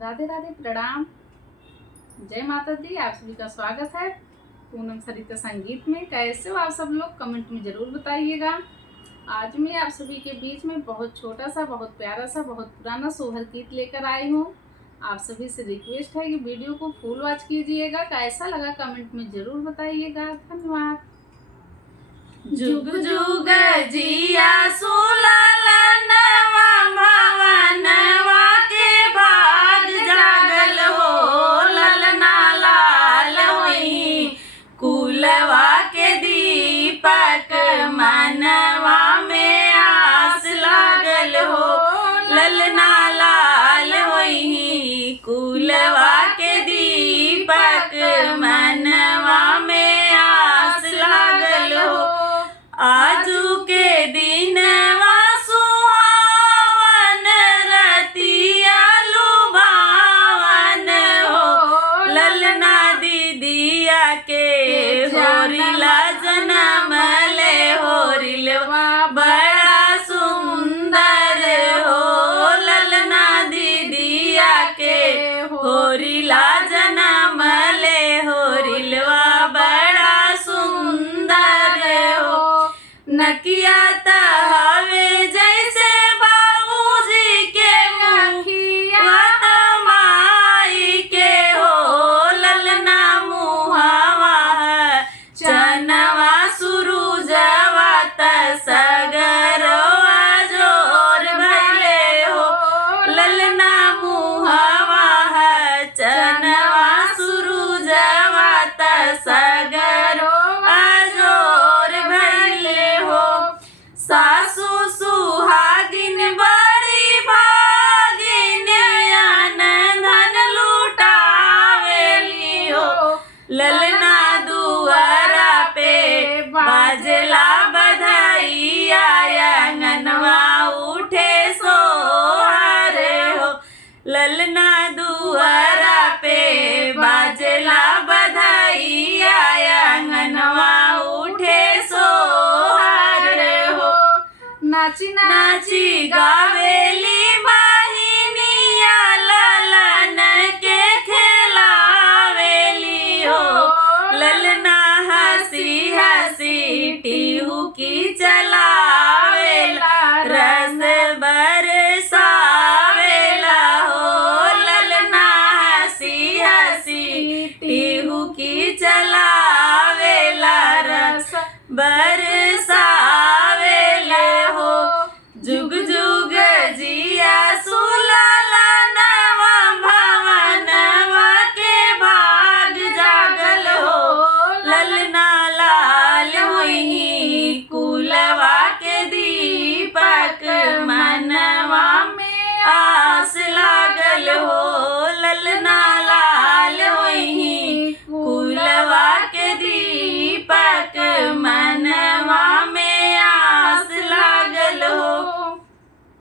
राधे राधे, प्रणाम, जय माता दी। आप सभी का स्वागत है पूनम सरिता संगीत में। कैसे हो आप सब लोग, कमेंट में ज़रूर बताइएगा। आज मैं आप सभी के बीच में बहुत छोटा सा, बहुत प्यारा सा, बहुत पुराना सोहर गीत लेकर आई हूँ। आप सभी से रिक्वेस्ट है कि वीडियो को फुल वॉच कीजिएगा। कैसा लगा कमेंट में ज़रूर बताइएगा। धन्यवाद। जुग जुग जिया सुललनवा भवनवा के भाग जागल हो, ललना लाल होई कुलवा के दीपक मनवा में आस लागल हो, ललना लाल होई कुलवा के दीपक मनवा में आस लागल हो। आजू के दिनवा सुहावन रतिया लुभावन हो, ललना दीदिया के होरिला जन्म ले होरिलवा बड़ा सुंदर हो, ललना दीदिया के होरिला जन्म ले होरिलवा बड़ा सुंदर हो। नकिया हवे जैसे बाबूजी के मुखिया माई के हो, ललना मुहावा चनवा सुरुजवा सगरवा जोर भले हो, ललना मुहावा चनवा सुरुजवा सगरवा जोर भले हो। सासु सुहागिन बड़ी भागिन अन धन लुटावेली हो, ललना दुआरा पे बाजला बधाइया अंगनवा उठे सोहर हो, ललना दुआरा पे बाजला बधाइया अंगनवा उठे सोहर हो। नाची नाची गावे